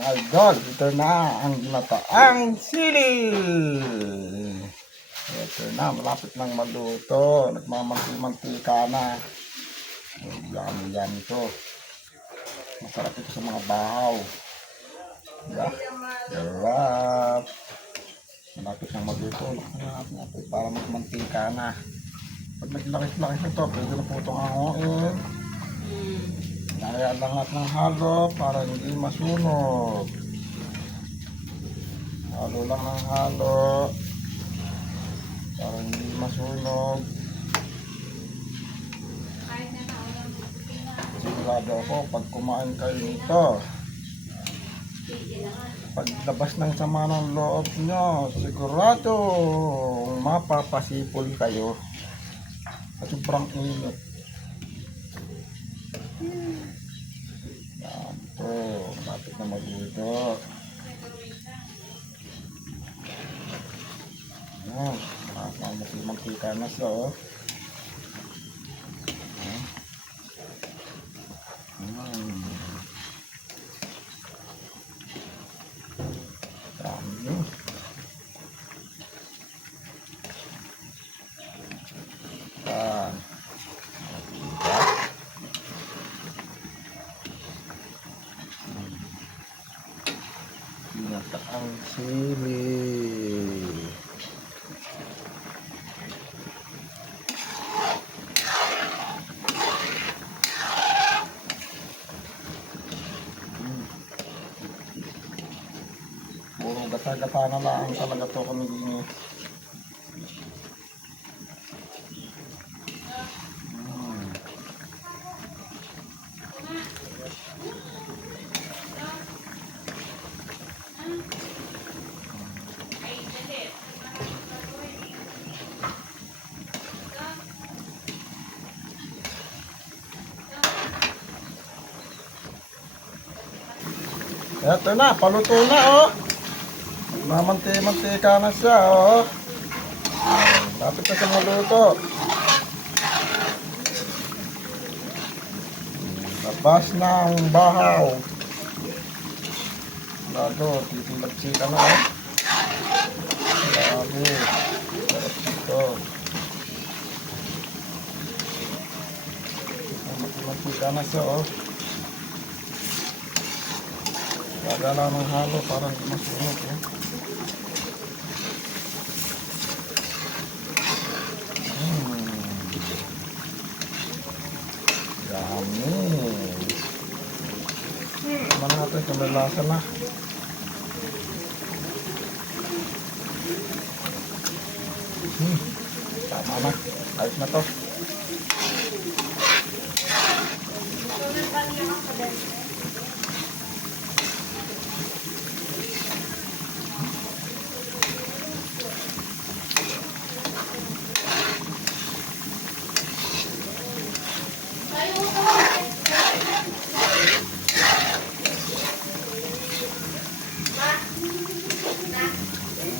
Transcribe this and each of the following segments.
Idol, ito na ang ginataang sili. Ito na, malapit nang maluto. Nagmamanti-mantika na. Yan ito. Masarap ito sa mga bahaw. Yeah. Sarap. Malapit nang maluto. Para magmantika na. Pag naglaki-laki ito, pwede na po itong anguin. Kaya lang at ng halo para hindi masunog. Halo lang ng halo para hindi masunog. Sigurado ako pag kumain kayo nito, paglabas ng sama ng loob nyo, sigurado mapapasipol kayo at sobrang init. Yan po, lapit na maluto. Yan, mantika na siya, oh. Dami. Yan. Ginataang sili. Puro gata-gata na lang talaga to kami din. Eto na, paluto na, oh. Mamanti-mantika na siya, oh. Lapit na siya maluto. Labas na ang bahaw. Lado, titilapsika na, oh. Lado, titilapsika. Mamantika na siya, oh. Lagala ng halo para hindi masunog, eh. Yummy. Naman natin kung may lasa na. Tama na. Ayos na to.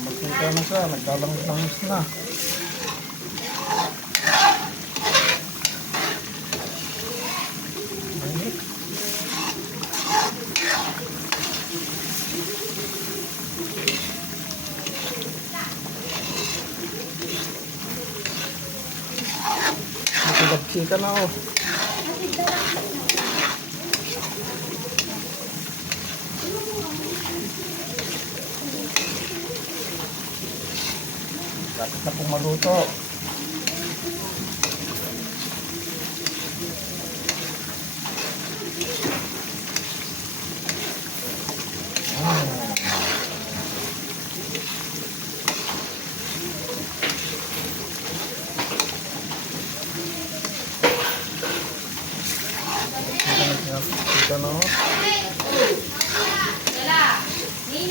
Magpunta na siya, naglalangis na. Magpagapsika na, oh. Lapit na pong maluto. Ito na, oh.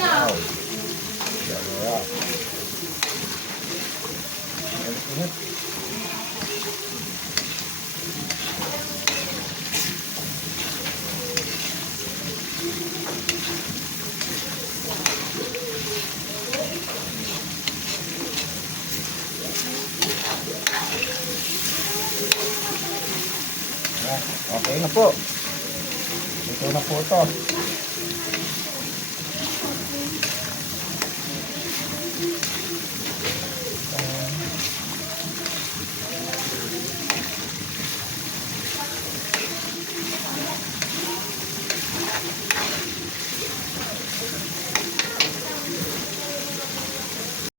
Wow. Sarap. Init. Okay na po. Ito na po ito.